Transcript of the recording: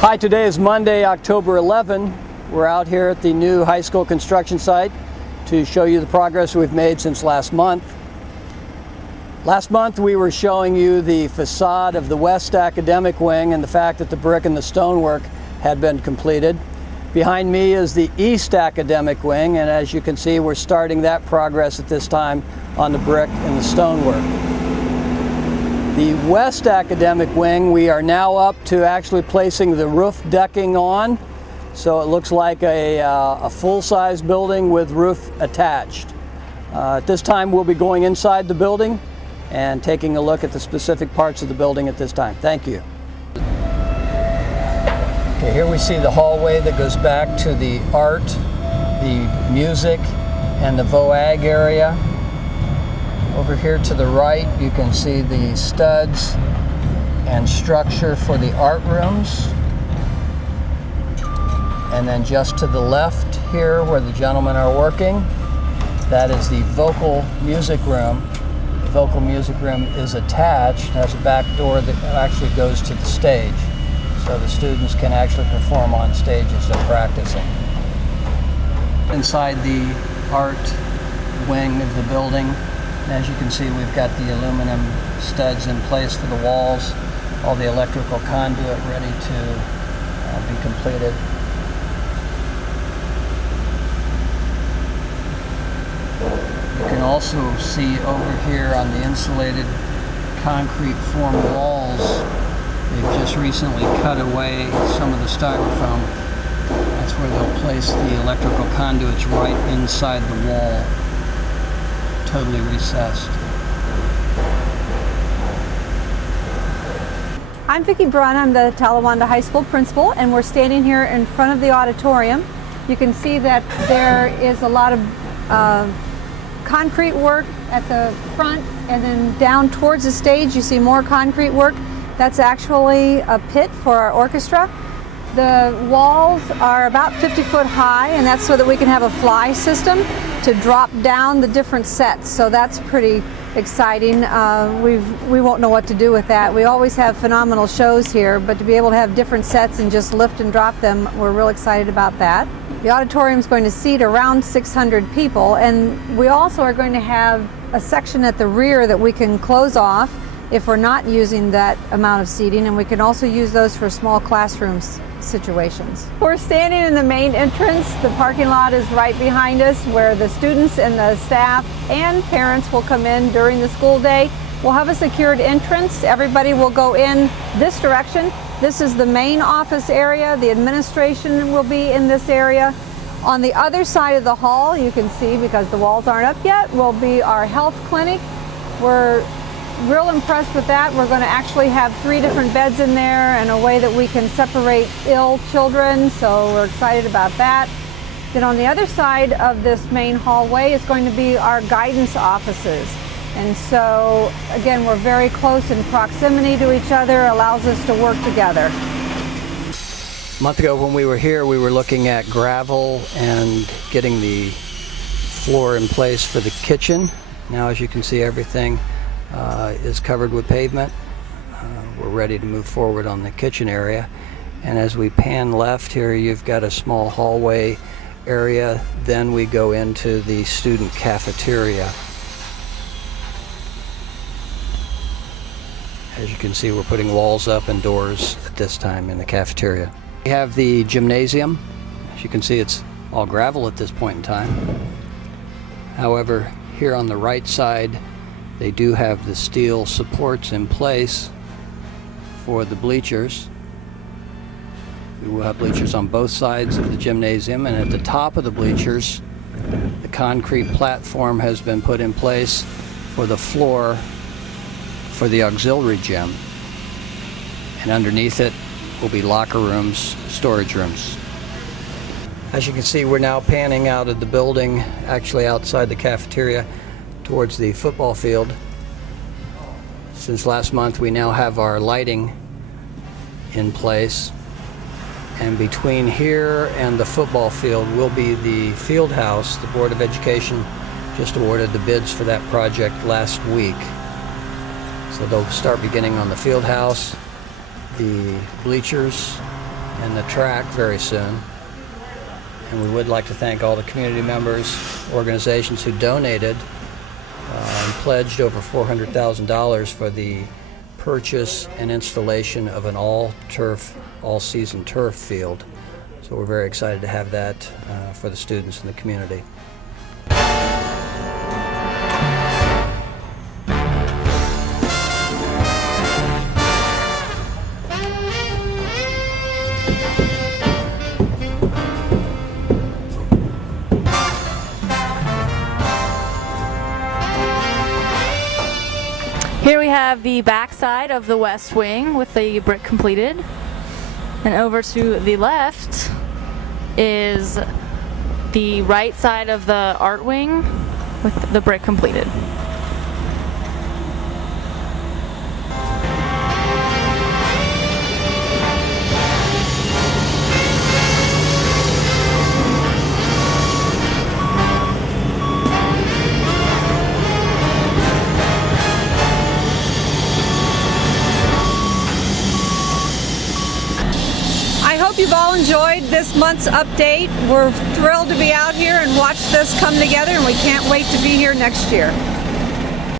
Hi, today is Monday, October 11. We're out here at the new high school construction site to show you the progress we've made since last month. Last month we were showing you the facade of the west academic wing and the fact that the brick and the stonework had been completed. Behind me is the east academic wing, and as you can see, we're starting that progress at this time on the brick and the stonework. The west academic wing, we are now up to actually placing the roof decking on, so it looks like a full-size building with roof attached. At this time we'll be going inside the building and taking a look at the specific parts of the building at this time. Thank you. Okay, here we see the hallway that goes back to the art, the music, and the VOAG area. Over here to the right, you can see the studs and structure for the art rooms. And then just to the left here, where the gentlemen are working, that is the vocal music room. The vocal music room is attached, has a back door that actually goes to the stage. So the students can actually perform on stage as they're practicing. Inside the art wing of the building, as you can see, we've got the aluminum studs in place for the walls, all the electrical conduit ready to be completed. You can also see over here on the insulated concrete form walls, they've just recently cut away some of the styrofoam. That's where they'll place the electrical conduits right inside the wall, totally recessed. I'm Vicki Brunn. I'm the Talawanda High School principal, and we're standing here in front of the auditorium. You can see that there is a lot of concrete work at the front, and then down towards the stage you see more concrete work. That's actually a pit for our orchestra. The walls are about 50 foot high, and that's so that we can have a fly system to drop down the different sets. So that's pretty exciting. We won't know what to do with that. We always have phenomenal shows here, but to be able to have different sets and just lift and drop them, we're real excited about that. The auditorium is going to seat around 600 people, and we also are going to have a section at the rear that we can close off if we're not using that amount of seating, and we can also use those for small classrooms situations. We're standing in the main entrance. The parking lot is right behind us, where the students and the staff and parents will come in during the school day. We'll have a secured entrance. Everybody will go in this direction. This is the main office area. The administration will be in this area. On the other side of the hall, you can see, because the walls aren't up yet, will be our health clinic. We're real impressed with that. We're going to actually have 3 different beds in there and a way that we can separate ill children, so we're excited about that. Then on the other side of this main hallway is going to be our guidance offices. And so, again, we're very close in proximity to each other, allows us to work together. A month ago when we were here, we were looking at gravel and getting the floor in place for the kitchen. Now, as you can see, everything is covered with pavement. We're ready to move forward on the kitchen area. And as we pan left here, you've got a small hallway area. Then we go into the student cafeteria. As you can see, we're putting walls up and doors at this time in the cafeteria. We have the gymnasium. As you can see, it's all gravel at this point in time. However, here on the right side, they do have the steel supports in place for the bleachers. We will have bleachers on both sides of the gymnasium, and at the top of the bleachers, the concrete platform has been put in place for the floor for the auxiliary gym. And underneath it will be locker rooms, storage rooms. As you can see, we're now panning out of the building, actually outside the cafeteria, towards the football field. Since last month, we now have our lighting in place, and between here and the football field will be the field house. The Board of Education just awarded the bids for that project last week. So they'll start beginning on the field house, the bleachers, and the track very soon. And we would like to thank all the community members, organizations who donated and pledged over $400,000 for the purchase and installation of an all-turf, all-season turf field. So we're very excited to have that for the students in the community. Here we have the back side of the west wing with the brick completed. And over to the left is the right side of the art wing with the brick completed. I hope you've all enjoyed this month's update. We're thrilled to be out here and watch this come together, and we can't wait to be here next year.